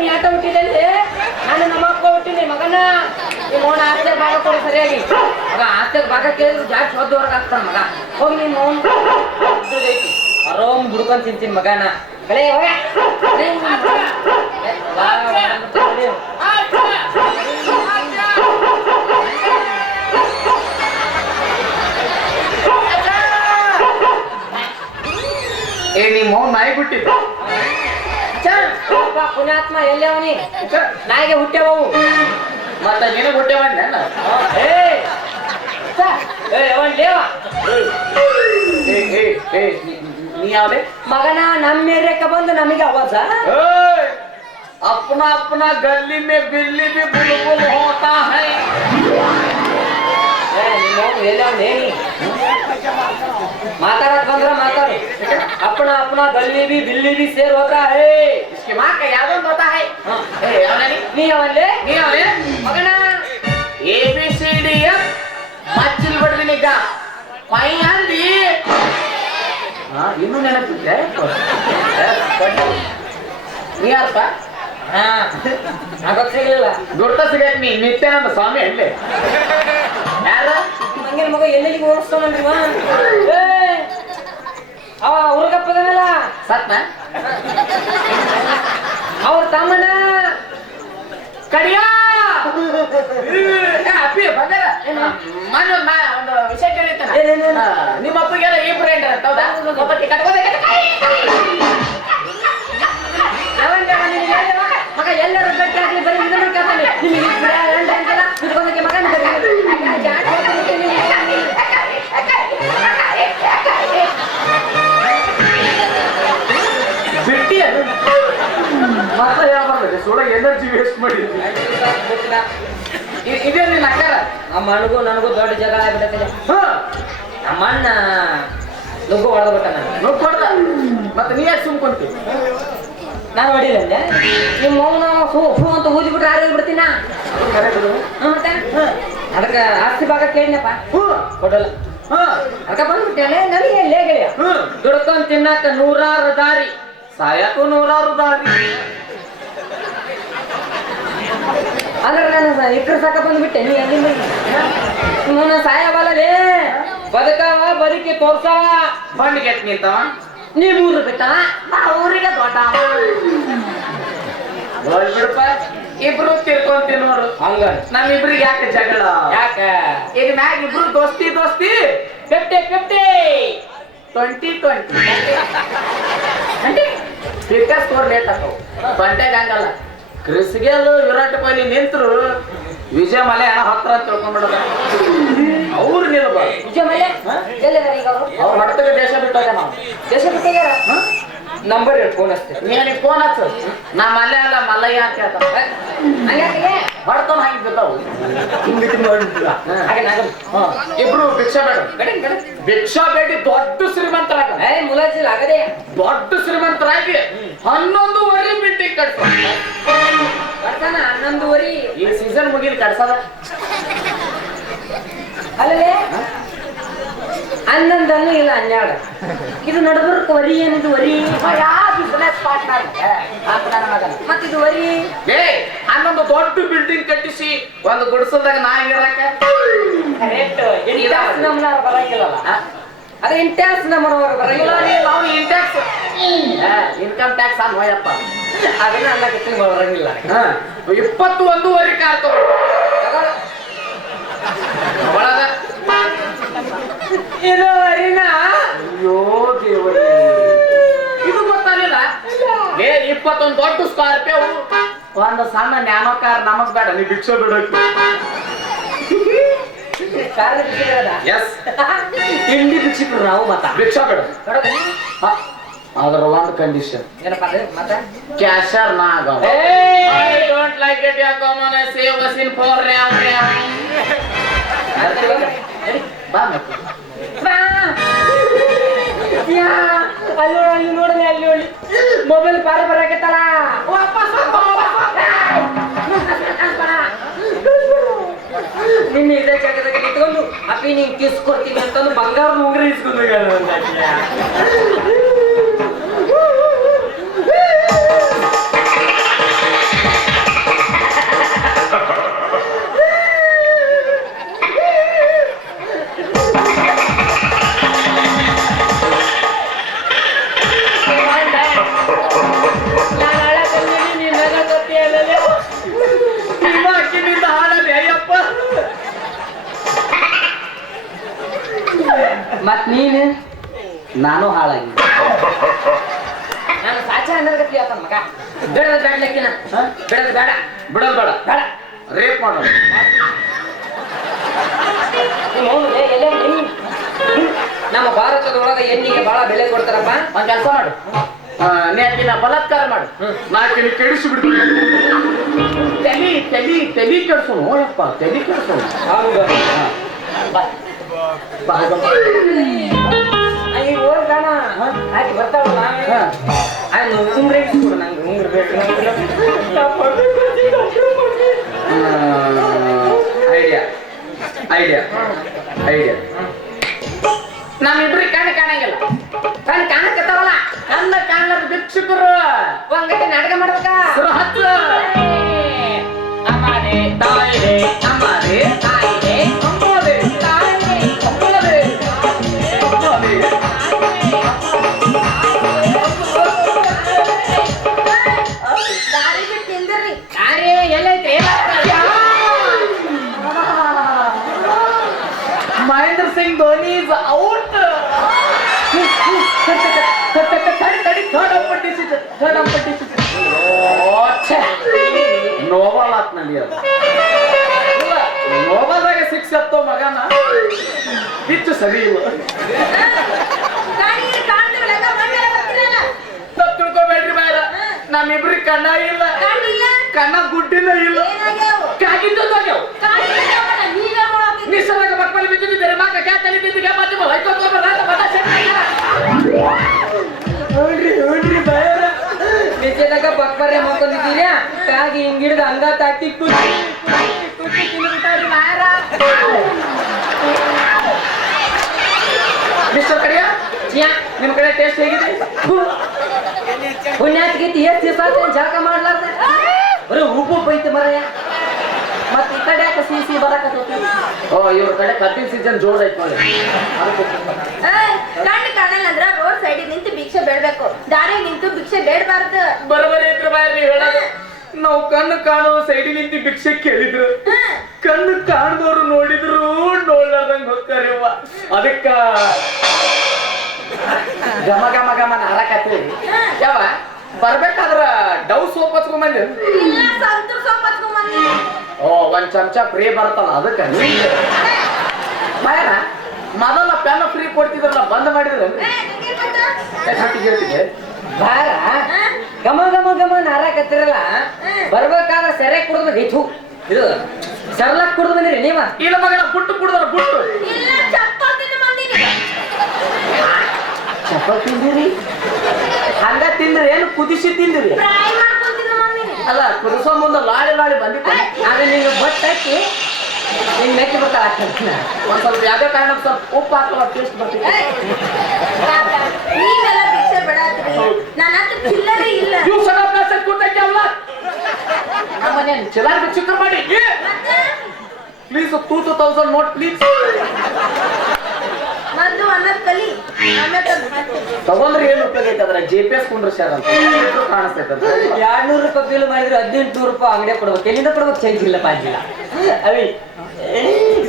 ನೀ ಆಟ ಹುಟ್ಟಿದಲ್ಲಿ ನಾನು ನಮ್ಮ ಅಪ್ಪ ಹುಟ್ಟಿನಿ ಮಗನ ನಿಮ್ಮ ಅವನ ಆಸ್ತಿಯ ಭಾಗ ಕೊಡು ಸರಿಯಾಗಿ. ಮಗ ಆಸ್ತಿಯ ಭಾಗ ಕೇಳಿದ್ರು ಜಾಸ್ತಿ ಹೊದ್ದವರ್ಗ ಆಗ್ತಾನ ಮಗ. ಹೋಗಿ ನಿಮ್ಮ ಅವನ್ ಆರಾಮ್ ಹುಡ್ಕೊಂಡ್ ತಿಂತೀನಿ ಮಗನ. ಕಳೆ ಹೋಗ. ಏ ನಿಮ್ಮ ನಾಯಿ ಬಿಟ್ಟಿದ್ದು. ಛ, ಅಪ್ಪ ಪುಣ್ಯಾತ್ಮ ಎಲ್ಲಿ ಅವನಿ ನಾಯಿಗೆ ಹುಟ್ಟ್ಯಾವವು ಮತ್ತೆ ನಿನಗೆ ಹೊಟ್ಟೆ ಬಂದೆ ಏ ಛ, ಏ ಅವನ್ ಲೇವ ಏ ಏ ಏ ನೀ- ನೀ ಯಾವ್ದೇ ಮಗನ ನಮ್ಮ ಏರಿಯಾಕ್ಕೆ ಬಂದು ನಮಗೆ ಅವಾಜ ओए, अपना अपना गली में बिल्ली भी बुलबुल होता है ಮಾತಾಡಕ್ ಬಂದ್ರ ಮಾತಾಡು ಅಪ್ಪನ ಅಪ್ಪನ ಗಲ್ಲಿ ಬಿ ಬಿಲ್ಲಿ ಬಿ ಸೇರ್ ಹೋದ್ರ ಹೇ इसकी माँ का याद होता है ए, याद नहीं? ನೀ ಅವನ್ಲೆ ನೀ ಯಾವ್ದೇ ಮಗನ A B C D F ಮಚ್ಚಿಲ್ ಬಿಡ್ರಿ ನಿಗ್ಗ ಪೈ ಅಂದಿ ಹಾ ಇನ್ನೂ ನೆನಪಿದ್ದೆ ನೀ ಯಾರಪ್ಪ ಹಾ ಆಗತ್ ಸಿಗ್ಲಿಲ್ಲ ಗುರ್ತ ಸಿಗಕ್ ನೀ ನಿತ್ಯಾನಂದ ಸ್ವಾಮಿ ಅಲ್ಲೇ ಯಾರ ಹಂಗೆ ಮಗ ಎಲ್ಲೆಲ್ಲಿಗೆ ಓಡಿಸ್ತಾನಲ್ರಿ ಇವ? ಏ ಅವ ಹುಡುಗಪ್ಪದನಲ್ಲ ಸತ್ನ ಅವ್ರ ತಮ್ಮನ ಕಡಿಯಾ! ಅಪ್ಪಿ ಮೊನ್ನೆ ಒಂದು ವಿಷಯ? ನಿಮ್ಮ ಅಪ್ಪಗೆಲ್ಲ ಈ ಫ್ರೆಂಡ್ ಹೌದಾ? ಕಟ್ಕೋದೆ? ಮಗ ಎಲ್ಲರೂ ಗಟ್ಟಿ ಆಗ್ಲಿ ಬರೀ ಇದನ್ನು ಕೇಳ್ತಾನೆ. ನಿಮಗೆ ಈ ಬಿಡ ಗಂಡ ಅಂತೆಲ್ಲ? ಇಟ್ಕೊಂಡಕ್ಕೆ ಮಗ ಬಿಟ್ಟಿ ಎನರ್ಜಿ ವೇಸ್ಟ್ ಮಾಡಿದ್ವಿ ಇದೇ ನಿನ್ನ ಅಕ್ಕಾರ ನಮ್ಮ ಅಣ್ಣಗೂ ನನಗೂ ದೊಡ್ಡ ಜಗಳ ಆಗ್ಬಿಟ್ಟೈತೆ ಹಾ. ನಮ್ಮ ಅಣ್ಣ ನುಗ್ಗು ಹೊಡೆದ್ಬಿಟ್ಟ ನಾನು ನೋಡ್ ಕೊಡ್ದ ಮತ್ತೆ ನೀ ಯಾಕೆ ಸುಮ್ಕೊಂತಿ ನಾನು ಹೊಡಿಲ್ಲ ಅಂದೆ. ನಿಮ್ಮ ಮೌನ ಹೂ ಹೂ ಅಂತ ಊದಿಬಿಟ್ರೆ ಆರೋಗ್ಯ ಬಿಡ್ತೀನ? ಮತ್ತೆ? ಅದಕ್ಕೆ ಆಸ್ತಿ ಭಾಗ ಕೇಳಿನಪ್ಪ ಹ್ಞೂ. ಕೊಡಲ್ಲ. ಹಾ. ಅದಕ್ಕೆ ಬಂದ್ಬಿಟ್ಟೆ ನನಗೆ ಲೇ ಗೆಳೆಯ. ಹ್ಮ್ ದುಡ್ಕೊಂಡ್ ತಿನ್ನಕ್ಕ ನೂರಾರು ದಾರಿ ಸಾಯಕ್ಕೂ ನೂರಾರು ದಾರಿ. ಅಂದ್ರೆ ನಾನು ಇಕ್ಕರ ಸಾಕ ಬಂದ್ಬಿಟ್ಟೆ. ನೀ ಅಲ್ಲಿಂದ ನಾನು ಸಾಯಬಲ್ಲಲೇ ಬದುಕವ ಬದುಕಿ ತೋರ್ಸವ. ಬಂಡ್ ಕೆಟ್ಟ ನಿಂತವ ನೀ ಮೂರು ಬಿಟ್ಟ ನಾ ಊರಿಗೆ ದೊಡ್ಡ ಹೋಲ್ ಬಿಡಪ್ಪ. ಇಬ್ರು ತಿರ್ಕೊಂತೀವಿ ನೋಡು. ಹಂಗ. ನಮ್ಮಿಬ್ರಿಗೆ ಯಾಕೆ ಜಗಳ? ಯಾಕ? ಈಗ ಮ್ಯಾಗ ಇಬ್ರು ದೋಸ್ತಿ ದೋಸ್ತಿ. Fifty fifty twenty twenty cricket score late ಆಕವು ಬಂಟೆಗೆ ಹಂಗಲ್ಲ. ಕ್ರಿಸ್ಗೆಲ್ ವಿರಾಟ್ ಕೊಹ್ಲಿ ನಿಂತರು ವಿಜಯ ಮಲೆ ಹಣ ಹತ್ರ ತಿಳ್ಕೊಂಡ್ಬಿಡದ ಅವ್ರು ನಿಲ್ಬಾರ್ದು. ವಿಜಯ ಮೇಲೆ ಅವರು? ಹೊಡೆತಕ್ಕೆ ದೇಶ ಬಿಟ್ಟಾಗ ನಾವು. ದೇಶ ಬಿಟ್ಟಾಗ ನಂಬರ್ ಹೇಳಿ ಫೋನ್ ಅಷ್ಟೇ ನೀನು ಫೋನ್ ಹಚ್ಚು. ನಾ ಮಲ್ಲೆ ಅಲ್ಲ ಮಲ್ಲಯ್ಯ ಅಂತ ಹೇಳ್ತಾರೆ ಹೊಡ್ತಾನ ಹಂಗೆ ಬಿದ್ದಾವು. ಇಬ್ರು ಭಿಕ್ಷಾ ಬೇಡ. ಭಿಕ್ಷಾ ಬೇಡಿ ದೊಡ್ಡ ಶ್ರೀಮಂತರಾಗ. ಏ ಮುಲಾಜಿಲ್ ಆಗದೆ. ದೊಡ್ಡ ಶ್ರೀಮಂತರಾಗಿ ಹನ್ನೊಂದುವರೆ ಬಿಲ್ಡಿಂಗ್ ಕಟ್ಸ ಬರ್ತಾನ ಹನ್ನೊಂದುವರಿ ಈ ಸೀಸನ್ ಮುಗಿಲ್ ಕಡ್ಸದ ಅಲ್ಲೇ ಹನ್ನೊಂದನ್ನು ಇಲ್ಲ ಹನ್ನೆರಡು. ಇದು ನಡುಬರ್ಕ ವರಿ ಏನಿದು ವರಿ? ಬಿಸ್ನೆಸ್ ಪಾರ್ಟ್ನರ್ ಮತ್ತೆ ಇದು? ವರಿ? ಏ ಹನ್ನೊಂದು ದೊಡ್ಡ ಬಿಲ್ಡಿಂಗ್ ಕಟ್ಟಿಸಿ ಒಂದು ಗುಡಿಸಲ್ದಾಗ ನಾ ಇರಕ ಕರೆಕ್ಟ್ ಬರಂಗಿಲ್ಲಲ್ಲ. ಅದು ಇಂಟ್ಯಾಕ್ಸ್ ನಮ್ಮ ನಾವು ಇಂಟ್ಯಾಕ್ಸ್ ಇನ್ಕಮ್ ಟ್ಯಾಕ್ಸ್ ಅನ್ ಹೋಯಪ್ಪ. ಅದನ್ನ ಅನ್ನಕತ್ತೀನಿ ಬರಂಗಿಲ್ಲ. ಇಪ್ಪತ್ತು ಒಂದೂವರೆ ಕಾರ್ ತಗೋ ತಗೊಳ್ಳು. ಒಳಗ ಇದು ವರಿನ ಅಯ್ಯೋ ದೇವರೇ. ಇದು ಗೊತ್ತಾಗಲಿಲ್ಲ? ಏ ಇಪ್ಪತ್ತೊಂದು ದೊಡ್ಡ ಸ್ಕಾರ್ಪಿಯೋ ಒಂದು ಸಣ್ಣ ನ್ಯಾಮಕಾರ ಕಾರ್ ನಮಗ್ ಬೇಡ ನೀ ಭಿಕ್ಷೆ ಬಿಟ್ಟಿರೋದ ಎಸ್ ತಿಂಡಿ ಬಿಚ್ಚಿಟ್ರು ನಾವು ಮತ್ತ ಭಿಕ್ಷಾ ಬೇಡ ನೋಡೋದು ಹ, ಅದ್ರ ಒಂದು ಕಂಡೀಷನ್ ಏನಪ್ಪ ಅದು ಮತ್ತೆ ಕ್ಯಾಶರ್ ನಾ ಆಗವ ಏಯ್! ಐ ಡೋಂಟ್ ಲೈಕ್ ಇಟ್ ಯಾಕೋ ಮನೆ ಸೇವ್ ಅಸಿನ್ ಫಾರ್ ರ್ಯಾಮ್ ರ್ಯಾಮ್ ಬಾ ಮತ್ತೆ ಬಾ. ಯಾ, ಅಲ್ಲಿ ನೋಡು, ಅಲ್ಲಿ ನೋಡಲಿ ಅಲ್ಲಿ ನೋಡಿ ಮೊಬೈಲ್ ಪಾರ ಬರಾಕತ್ತಲ್ಲ ವಾಪಸ್ ನಿನ್ನೆ ಇದೇ ಜಾಗದಾಗ ನಿಂತ್ಕೊಂಡು ಅಪ್ಪಿ ನೀನ್ ಕಿಸ್ ಕೊಡ್ತೀನಿ ಅಂತಂದು ಬಂಗಾರ ಉಂಗ್ರ ಇಸ್ಕೊಂಡು ಮಾಡೋದು? ನಿಮ್ಮ ಭಾರತದೊಳಗೆ ಎಣ್ಣಿಗೆ ಬಹಳ ಬೆಲೆ ಕೊಡ್ತಾರಪ್ಪ. ಒಂದ್ ಕೆಲಸ ಮಾಡು. ಆ, ಬಲತ್ಕಾರ ಮಾಡಿ. ತೆಲಿ ಕೆಡಿಸಿ ಬಿಡ್ತು ತಲಿ ತಲಿ ತಲಿ ಕೆಡ್ಸೋನು ಓಯಪ್ಪ ತಲಿ ಆಯ್ತು ಬರ್ತಾವಲ್ಲ ಇಟ್ಕೊಡು ನಂಗೆ ಉಂಗ್ರ ಬೇಕು. ಐಡಿಯಾ ಐಡಿಯಾ ಐಡಿಯಾ ಕಣ್ಣು ಕಾಣಂಗಿಲ್ಲ. ಕಣ್ ಕಾಣಕತ್ತಾವಲ್ಲ? ಕಣ್ಣ ಕಾಣಲಾರ ಭಿಕ್ಷುಕರು. ನಾಟಕ ಮಾಡ್ಬೇಕಾ? ಹತ್ತು Singh Dhoni is out no ball ಆತ್ನಲ್ಲಿ ಅದು. ನೋಬಲ್ದಾಗ ಸಿಕ್ಸ್ ಹತ್ತೋ ಮಗನ. ಹೆಚ್ಚು ಸರಿ ಇಲ್ಲ. ತಪ್ಪು ತಿಳ್ಕೊಬೇಡ್ರಿ ಬೇಡ. ನಮ್ಮಿಬ್ರಿಗೆ ಕಣ್ಣ ಇಲ್ಲ. ಕಣ್ಣ ಗುಡ್ಡಿನ ಇಲ್ಲ. ಕಾಗಿದ್ದು ಹೋಗ್ಯಾವ ನಿಜದಾಗ ಬಕ್ಬರ್ರೆ ಮಾಡ್ಕೊಂಡಿದ್ದೀರಿ ಕಾಗಿ ಹಿಂಗ್ ಹಂಗ ತಾಕಿ ಕುಚ್ಚಿ ಕುಚ್ಚಿ ತಿಂದ್ಬಿಟ್ಟಾರಿ ಮಾರ ನಿಮ್ ಕಡೆ ಟೇಸ್ಟ್ ಹೇಗಿದೆ? ಪುಣ್ಯಾತ್ಗೀತಿ ಎಷ್ಟು ದಿವಸ ಮಾಡ್ಲಾರ್ದೆ. ಬರೀ ಉಪ್ಪು ಬೈತು ಮತ್ ಈ ಕಡೆ ಯಾಕೆ ಸಿಹಿ ಸಿಹಿ ಬರಕತ್ತೈತಿ? ಓ ಇವ್ರ ಕಡೆ ಕತ್ತಿನ ಸೀಸನ್ ಜೋರ್ ಐತ್ ನೋಡಿ. ಕಣ್ಣು ಕಾಣಲ್ಲ ಅಂದ್ರ ರೋಡ್ ಸೈಡ್ ನಿಂತು ಭಿಕ್ಷೆ ಬೇಡಬೇಕು. ದಾರಿ ನಿಂತು ಭಿಕ್ಷೆ ಬೇಡಬಾರ್ದು. ಬರಬರಿ ಇದ್ರ ಬಾಯ್ ನೀವ್ ಹೇಳೋದು. ನಾವು ಕಣ್ಣು ಕಾಣೋ ಸೈಡಿ ನಿಂತು ಭಿಕ್ಷೆ ಕೇಳಿದ್ರು. ಕಣ್ಣು ಕಾಣದವ್ರು ನೋಡಿದ್ರು ನೋಡ್ಲಾರ್ದಂಗ್ ಹೋಗ್ತಾರೆ ಅದಕ್ಕ ಗಮ ಗಮ ಗಮ ನಾರಕತ್ತಿ ಯಾವ ಬರ್ಬೇಕಾದ್ರ ಡವ್ ಸೋಪ್ ಹಚ್ಕೊಂಡ್ ಬಂದೆ ಇಲ್ಲ ಸಂತೂರ್ ಸೋಪ್ ಹಚ್ಕೊಂಡ್ ಬಂದಿ ಓ ಒಂದ್ ಚಮಚ ಫ್ರೀ ಬರ್ತಲ್ಲ ಅದಕ್ಕೆ ಬಾಯನ ಮೊದಲ ಪೆನ್ ಫ್ರೀ ಕೊಡ್ತಿದ್ರಲ್ಲ ಬಂದ್ ಮಾಡಿದ್ರೆ ಹೇಳ್ತಿದ್ದೆ. ಬಾರ ಗಮ ಗಮ ಗಮ ನಾರಾಕತ್ತಿರಲ್ಲ ಬರ್ಬೇಕಾದ ಸೆರೆ ಕುಡಿದು ಗೈತು ಇದು ಸರ್ಲಾಕ್ ಕುಡಿದು ಬಂದಿರಿ ನೀವ? ಇಲ್ಲ ಮಗನ ಬುಟ್ಟು ಕುಡಿದ್ರ ಬುಟ್ಟು. ಚಪ್ಪಲ್ ತಿಂದಿರಿ? ಹಂಗ ತಿಂದ್ರಿ ಏನು ಕುದಿಸಿ ತಿಂದಿರಿ? ಅಲ್ಲ ಕುದಿಸೋ ಮುಂದೆ ಲಾಳಿ ಲಾಳಿ ಬಂದಿದ್ದೆ. ಆದ್ರೆ ನೀನು ಬಟ್ ಹಾಕಿ ನಿಂಗೆ ಮೆಚ್ಚಿ ಬರ್ತಾ ಹಾಕ್ತೀನಿ ಒಂದ್ ಸ್ವಲ್ಪ ಯಾವ್ದೇ ಕಾರಣ ಸ್ವಲ್ಪ ಉಪ್ಪು ಹಾಕಲ್ಲ ಟೇಸ್ಟ್ ಬರ್ತಿದ್ದೆ ನೀವೆಲ್ಲ ಭಿಕ್ಷೆ ಬಿಡಾತ್ರಿ. ನನ್ನ ಹತ್ರ ಚಿಲ್ಲರೆ ಇಲ್ಲ. ನೀವು ಸದಾ ಪ್ಲಾಸ್ಟಿಕ್ ಕೂತಕ್ಕೆ ಅಲ್ಲ. ನಮ್ಮನೆ ಚಿಲ್ಲರ್ ಬಿಚ್ಚಿಕ್ರ ಮಾಡಿ. Please two two thousand note please ಮೊದ್ಲು ಅನ್ನದ್ ಕಲಿ ಆಮೇಲೆ ತಂದ್ ಹಾಕ್ತೀನಿ. ತಗೊಂಡ್ರೆ ಏನು ಉಪಯೋಗ ಐತೆ ಅದ್ರ ಜೆ ಪಿ ಎಸ್ ಅಂತ ಕಾಣಿಸ್ತೈತೆ ಎರಡ್ ನೂರು ರೂಪಾಯಿ ಬಿಲ್ ಮಾಡಿದ್ರೆ ಹದಿನೆಂಟು ನೂರು ರೂಪಾಯಿ ಅಂಗಡಿ ಕೊಡ್ಬೇಕು. ಎಲ್ಲಿಂದ ಕೊಡ್ಬೇಕು? ಚೇಂಜ್ ಇಲ್ಲ ಪಾಜಿಲ್ಲ ಅವಿ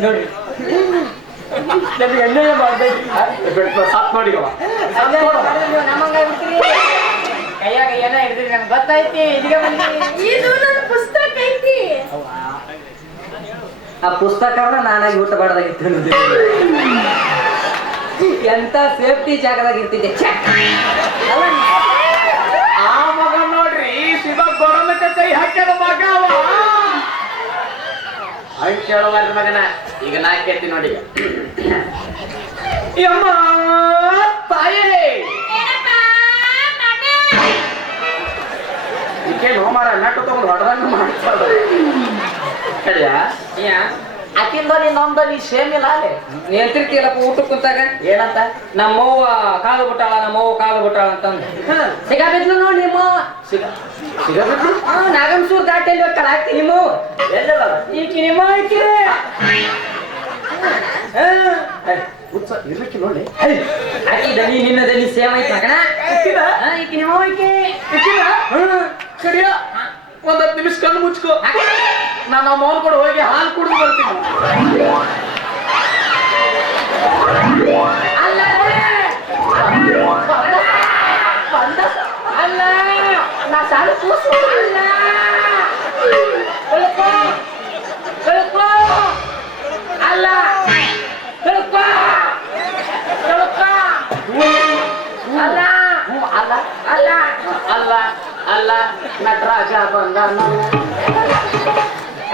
ನೋಡ್ರಿ. ನಮ್ಗೆ ಎಣ್ಣೆ ಮಾಡ್ಬೇಕು. ಸಾತ್ ನೋಡಿ ನೋಡು. ಕೈಯಾಗ ಏನ ಹಿಡಿದ್ರಿ ನಂಗೆ ಗೊತ್ತೈತಿ ಇದೀಗ ಬಂದಿ ಇದು ನನ್ನ ಪುಸ್ತಕ ಐತಿ. ಆ ಪುಸ್ತಕನ ನಾನಾಗಿ ಊಟ ಮಾಡದಾಗಿತ್ತು ಅನ್ನೋದು. ಎಂತ ಸೇಫ್ಟಿ ಜಾಗದಾಗ ಇರ್ತಿದ್ದೆ. ಆ ಮಗ ನೋಡ್ರಿ ಶಿವ ಗೊಡಮಕ್ಕೆ ಕೈ ಹಾಕ್ಯಾರ ಮಗ ಹಂಗ್ ಕೇಳಬಾರ್ದು ಮಗನ. ಈಗ ನಾ ಕೇಳ್ತಿ ನೋಡಿ. ಯಮ್ಮ ತಾಯಿ ಏನಪ್ಪ ಮನೆ? ಈಗೇನು ಮಾರ ನೆಟ್ಟು ತಗೊಂಡು ಹೊಡೆದಂಗ ಮಾಡ್ತಾಳ. ಕಡಿಯ? ಯಾ? ಆಕಿಂದ ನಿನ್ನೊಂದ ನೀ ಸೇಮ್ ಇಲ್ಲ ಅಲ್ಲಿ? ಹೇಳ್ತಿರ್ತೀಯಲ್ಲಪ್ಪ ಊಟ ಕುಂತಾಗ? ಏನಂತ? ನಮ್ಮವ್ವ ಕಾಲು ಬಿಟ್ಟಾಳ ನಮ್ಮವ್ವ ಕಾಲು ಬಿಟ್ಟಾಳ ಅಂತಂದು. ಸಿಗಬಿದ್ಲು ನೋಡಿ ನಿಮ್ಮ ಸಿಗ ಸಿಗಬೇಕು ಆ, ನಾಗಮಸೂರ್ ದಾಟಿ ಎಲ್ಲಿ ಹೋಗ್ತಾಳ? ಆಕಿ ಎಲ್ಲದ ಈಕಿ ನಿಮ್ಮ ಆಕಿ ಉತ್ಸ ಇರ್ಲಿಕ್ಕೆ ನೋಡಿ. ಆಕಿ ದನಿ ನಿನ್ನ ದನಿ ಸೇಮ್ ಐತಿ ಮಗಣ? ಈಕಿ ನಿಮ್ಮ ಆಕಿ ಕಡಿಯ ಒಂದ್ ಹತ್ತು ನಿಮಿಷ ಕಣ್ಣು ಮುಚ್ಕೋ. ನಾನು ನಮ್ಮ ಕೂಡ ಹೋಗಿ ಹಾಲು ಕುಡಿದು ಬರ್ತೀನಿ. ಅಲ್ಲ ನಾ ಅಲ್ಲ ಅಲ್ಲ ಅಲ್ಲ ಅಲ್ಲ ಅಲ್ಲ. ಅಲ್ಲ ಅಲ್ಲ, ನಟರಾಜ ಬಂದ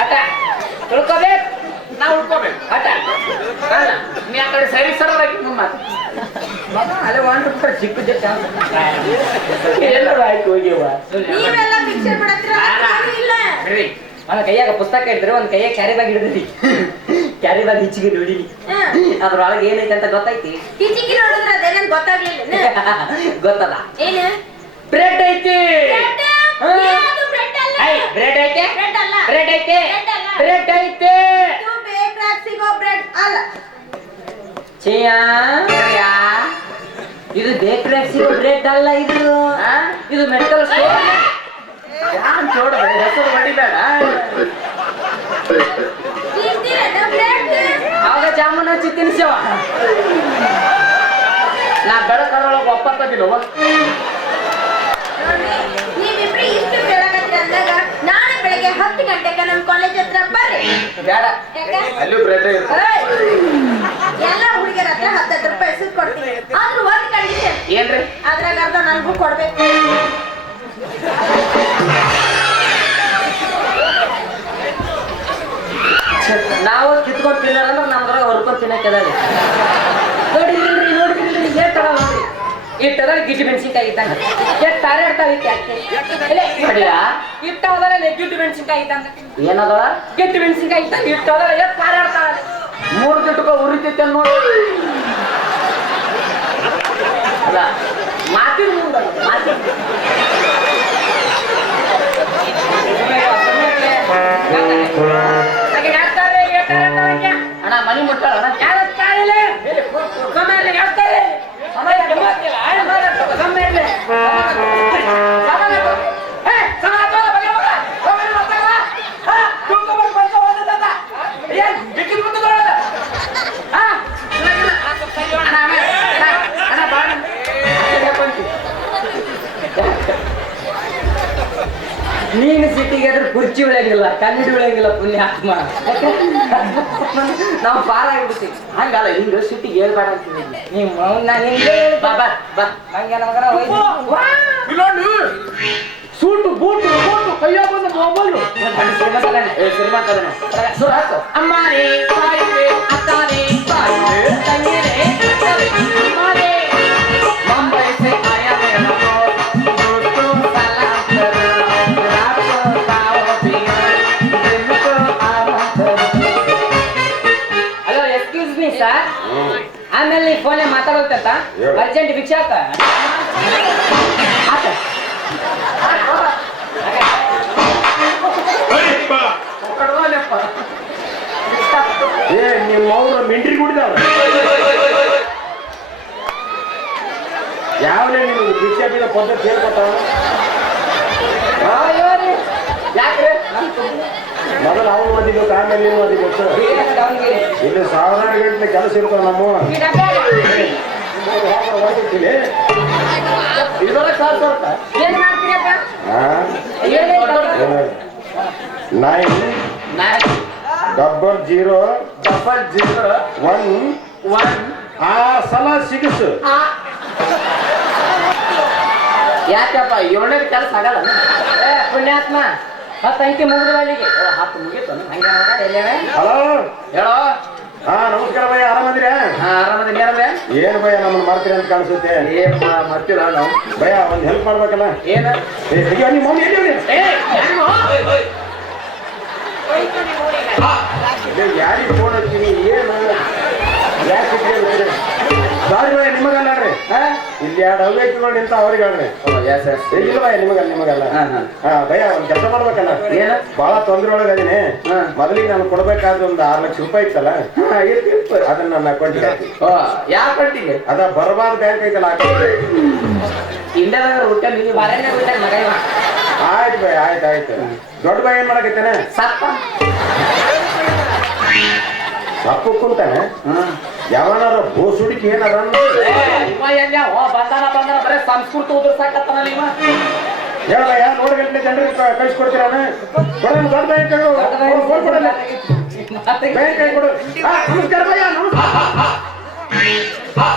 ಹಠ. ಉಳ್ಕೋಬೇಕು? ನಾ ಉಳ್ಕೋಬೇಕು. ಹಠ. ನೀ ಆ ಕಡೆ ಸರಿ ಸರದಾಗಿ ಮುನ್ನ ಅಲ್ಲೇ ಒಂದು ರೂಪಾಯಿ ಸಿಕ್ಕಿದ್ದೆ ಎಲ್ಲರೂ ಆಯ್ತು ಇಲ್ಲ? ನನ್ನ ಕೈಯಾಗ ಪುಸ್ತಕ ಇದ್ರೆ ಒಂದ್ ಕೈಯಾಗ ಕ್ಯಾರಿ ಬ್ಯಾಗ್ ಹಿಡಿದ್ರಿ. ಕ್ಯಾರಿ ಬ್ಯಾಗ್ ಹಿಚ್ಚಿಗೆ ನೋಡಿನಿ ಅದ್ರೊಳಗೆ ಏನೈತೆ ಅಂತ ಗೊತ್ತೈತಿ ಟೀಚಿಂಗ್ ನೋಡಿದ್ರೆ ಅದೇನಂತ ಗೊತ್ತಾಗ್ಲಿಲ್ಲ ಗೊತ್ತದ ಏನು? ಬ್ರೆಡ್ ಐತಿ ಬ್ರೆಡ್ ಹಾ. ಯಾವುದು ಬ್ರೆಡ್ ಅಲ್ಲ ಐ ಬ್ರೆಡ್ ಐತೆ ಬ್ರೆಡ್ ಅಲ್ಲ ಬ್ರೆಡ್ ಐತೆ ಬ್ರೆಡ್ ಅಲ್ಲ. ಬ್ರೆಡ್ ಐತೆ ಇದು ಬೇಕಾಗ್ ಸಿಗೋ ಬ್ರೆಡ್ ಅಲ್ಲ ಚಿಯಾ ಇದು ಬೇಕ್ರಿಯಾಗ ಸಿಗೋ ಬ್ರೆಡ್ ಅಲ್ಲ ಇದು. ಆ? ಇದು ಮೆಡಿಕಲ್ ಸ್ಟೋರ್ ಯಾನ್ ನೋಡ್ಬೇಡ ಹೆಸರು ಬಡಿಬೇಡ ಆವಾಗ ಜಾಮೂನ್ ಹಚ್ಚಿ ತಿನ್ಸವ ನಾ ಬೆಳಕರೊಳಗೆ ಒಪ್ಪತ್ತದಿಲ್ಲವ ನಾಳೆ ಬೆಳಗ್ಗೆ ಹತ್ತು ಗಂಟೆಗೆ ನಮ್ಮ ಕಾಲೇಜ್ ಹತ್ರ ಬರ್ರಿ. ಬೇಡ. ಅಲ್ಲೂ ಬ್ರೆಡ್ ಎಲ್ಲ ಹುಡುಗಿಯರ ಹತ್ರ ಹತ್ತತ್ತು ರೂಪಾಯಿ ಕೊಡ್ತೀನಿ. ಆದ್ರೂ ಒಂದ್ ಕಂಡೀಷನ್ ಏನ್ರಿ? ಅದ್ರಾಗ ಅರ್ಧ ನನಗೂ ಕೊಡ್ಬೇಕು. ನಾವು ಕಿತ್ಕೊಂಡು ತಿನ್ನಲ್ಲ ನಮ್ದ್ರಾಗ ಹೊರ್ಕೊಂಡು ನೋಡಿ ನೋಡಿ ಇಲ್ರಿ ಏಟ್ ಅದಾವ ನೋಡ್ರಿ ಇಟ್ಟದ ಗಿಡ್ಡಿ ಮೆಣಸಿನ್ಕಾಯಿ ಇದ್ದಂಗ. ಎಷ್ಟು ತಾರೆ ಇರ್ತಾವ ಇಟ್ಟ ಹೋದ್ರೆ ಗಿಡ್ಡಿ ಮೆಣಸಿನ್ಕಾಯಿ ಇದ್ದಂಗ. ಏನದಳ? ಗಿಡ್ಡಿ ಮೆಣಸಿನ್ಕಾಯಿ ಇದ್ದಂಗ ಇಟ್ಟ ಹೋದ್ರೆ ಎಷ್ಟು ತಾರೆ ಇರ್ತಾವ ಮೂರ್ ದಿಟ್ಟಕ ಉರಿತೈತೆ ನೋಡಿ. ಅಲ್ಲ ಮಾತಿನ ಮುಂದೆ ಮಾತಿನ ಅಣ್ಣ ಮನಿ ಮುಟ್ಟಾಳ ಅಣ್ಣ. ಅಣ್ಣ, ಕನ್ನಡಿ ಉಳಿಯಂಗಿಲ್ಲ ಪುಣ್ಯಾತ್ಮ ನಾವು ಪಾರ ಆಗ್ಬಿಡ್ತೀವಿ ಹಂಗಲ್ಲ ಹಿಂಗ ಸಿಟ್ಟಿಗೆ ಹೇಳ್ಬೇಡ ಅಂತೀನಿ ನೀವು ನಾನು ಹಿಂಗೆ ಬಾ ಬಾ ಬಾ. ಹಂಗೆ ನಮಗರ ಹೋಯ್ತು. ಸೂಟು ಬೂಟು ಬೂಟು ಕೈಯಾಗ ಬಂದ ಮೊಬೈಲು ಸಿನಿಮಾ. ಸುರ ಹಾಕು. ಅಮ್ಮಾರಿ ತಾಯಿವೆ ಹೇಳು. ಅರ್ಜೆಂಟ್ ಭಿಕ್ಷೆ ಆತ. ಆತ. ಏ ನಿಮ್ಮ ಅವ್ರ ಮಿಂಟ್ರಿ ಯಾವನೇ ನೀವು ಪದ್ಧತಿ ಹೇಳ್ಕೊಟ್ಟಾವ ಅಯ್ಯೋ ರೀ. ಯಾಕ್ರಿ? ಮೊದಲು ಆಮೇಲೆ ದಾವಣಗೆರೆ ಇಲ್ಲಿ ಸಾವಿರಾರು ಗಂಟೆ ಕೆಲಸ ಇರ್ತಾವ ನಮ್ಮ ಈ ಓದಿರ್ತೀನಿ ಇದ್ರೊಳಗೆ ಸಾವಿರ ಸಾವಿರ ಏನ್ ಮಾಡ್ತೀರಪ್ಪ ಹಾಂ nine nine double zero double zero one one ಆ ಸಲ ಸಿಗಸು ಯಾಕಪ್ಪ ಏಳನೇ ಕೆಲಸ ಆಗಲ್ಲ ಏ ಪುಣ್ಯಾತ್ಮ ಹತ್ತು ಅಂಕಿ ಮುಗಿದ್ರು ಅಲ್ಲಿಗೆ ಹತ್ತು ಮುಗೀತು ಹಂಗೆ ನೋಡ ಎಲ್ಲೇವೆ ಹಲೋ ಹೇಳೋ ಹಾ ನಮಸ್ಕಾರ ಭಯ್ಯ ಆರಾಮದಿರಾ ಹಾ ಆರಾಮದ ಏನಂದ್ರೆ ಏನು ಭಯ್ಯ ನಮ್ಮನ್ನ ಮಾಡ್ತೀರಿ ಅಂತ ಕಾಣಿಸುತ್ತೆ ಏನ್ ಮರ್ತಿಲ್ಲ ನಾವು ಭಯ್ಯ ಒಂದು ಹೆಲ್ಪ್ ಮಾಡ್ಬೇಕಲ್ಲ ಏನ ಏ ಅಯ್ಯೋ ನಿಮ್ಮ ಮಮ್ಮಿ ಎಲ್ಲಿ ಅವ್ರು? ಏ ಯಾರಿಗೋ? ಲೇ, ಯಾರಿಗೆ ಫೋನ್ ಹಚ್ತೀನಿ ಏನು ಇಲ್ಲಿ ಎರಡು ನೋಡಿ ಅಂತ ಅವ್ರಿಗೆ ಹೇಳ್ರಿ yes, ಇಲ್ವಾ ನಿಮಗ ನಿಮಗಲ್ಲ ನಿಮಗಲ್ಲ ಹಾ, ಭಯ ಒಂದ್ ಕೆಲಸ ಮಾಡ್ಬೇಕಲ್ಲ. ಏನ? ಬಹಳ ತೊಂದ್ರೆ ಒಳಗದೀನಿ. ಹಾ. ಮೊದಲಿಗೆ ನಾನು ಕೊಡ್ಬೇಕಾದ್ರೆ ಒಂದು ಆರ್ ಲಕ್ಷ ರೂಪಾಯಿ ಇತ್ತಲ್ಲ. ಅದನ್ನ ನನ್ನ ಅಕೌಂಟಿಗೆ ಹಾಕಿ. ಓ, ಯಾವ ಅದ ಬರಬಾರ್ದು ಬ್ಯಾಂಕ್ ಐತಲ್ಲ ಇಂಡಿಯಾದಾಗ ಆಯ್ತು ಭಯ ಆಯ್ತು ಆಯ್ತು. ದೊಡ್ಡ ಭಯ ಏನ್ ಮಾಡಕತ್ತೇನೆ? ಸಪ್ಪ. ಸಪ್ಪು ಕುಂತಾನೆ? ಹ್ಮ್ ಯಾವನಾರ ಬೋಸುಡಿಕೆ ಏನಾರ ಏ, ಇವ ಎಲ್ಲಿ? ಓ ಬಂದಾನ ಬಂದಾನ ಬರೇ ಸಂಸ್ಕೃತ ಉದುರ್ಸಾಕತ್ತಾನ ಇವ. ಹೇಳಯ್ಯ ನೋಡ್ ಗಂಟೆ ಜನರಿಗೆ ಕಳಿಸ್ಕೊಡ್ತೀರಾನ ಕೊಡೋಣ ದೊಡ್ಡ ಬ್ಯಾಂಕ್ ಕೊಡಲ್ಲ ಬ್ಯಾಂಕ್ ಕೈ ಕೊಡು. ನಮಸ್ಕಾರ ಭಯ್ಯ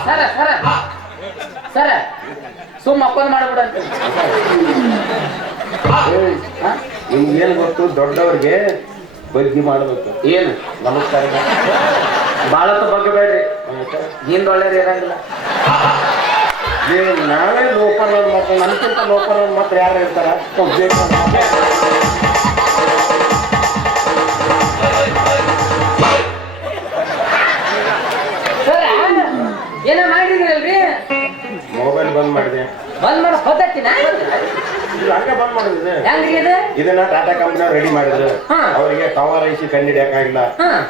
ಸರ ಸರ. ಸರ ಸುಮ್ಮ ಅಪ್ಪನ್ ಮಾಡ್ಬಿಡಂತ. ನಿಮ್ಗೆ? ನಿಮ್ಗೇನ್ ಗೊತ್ತು ದೊಡ್ಡವ್ರಿಗೆ ಬಗ್ಗಿ ಮಾಡ್ಬೇಕು. ಏನು? ನಮಸ್ಕಾರ. ಬಾಳತ್ತ ಬಗ್ಗೆ ಬೇಡ್ರಿ. ಹಿಂದ್ ಒಳ್ಳೇದು ಇರಂಗಿಲ್ಲ. ಏನು ನಾವೇ ಲೋಪರ್ ಮತ್ತೆ ನಮಗಿಂತ ಲೋಪರ್ ಮಾತ್ರ ಯಾರು ಇರ್ತಾರ? ಏನೋ ಮಾಡಿದ್ರಲ್ರಿ? ಮೊಬೈಲ್ ಬಂದ್ ಮಾಡಿದೆ. ಬಂದ್ ಮಾಡಿ ಇದು ಹಂಗೆ ಬಂದ್ ಮಾಡಿದ್ರೆ. ಹೆಂಗ್ರಿ ಇದು? ಇದನ್ನ ಟಾಟಾ ಕಂಪ್ನಿಯವ್ರು ರೆಡಿ ಮಾಡಿದ್ರು. ಅವರಿಗೆ ಟವರ್ ಐಸಿ ಕಂಡು ಹಿಡಿಯಕ್ಕಾಗಿಲ್ಲ.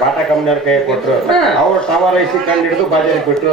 ಟಾಟಾ ಕಂಪ್ನಿಯವ್ರ ಕೈ ಕೊಟ್ಟರು ಹಾ. ಅವ್ರು ಟವರ್ ಐಸಿ ಕಂಡು ಹಿಡಿದು ಬಾಜಾರಿಗೆ ಬಿಟ್ಟು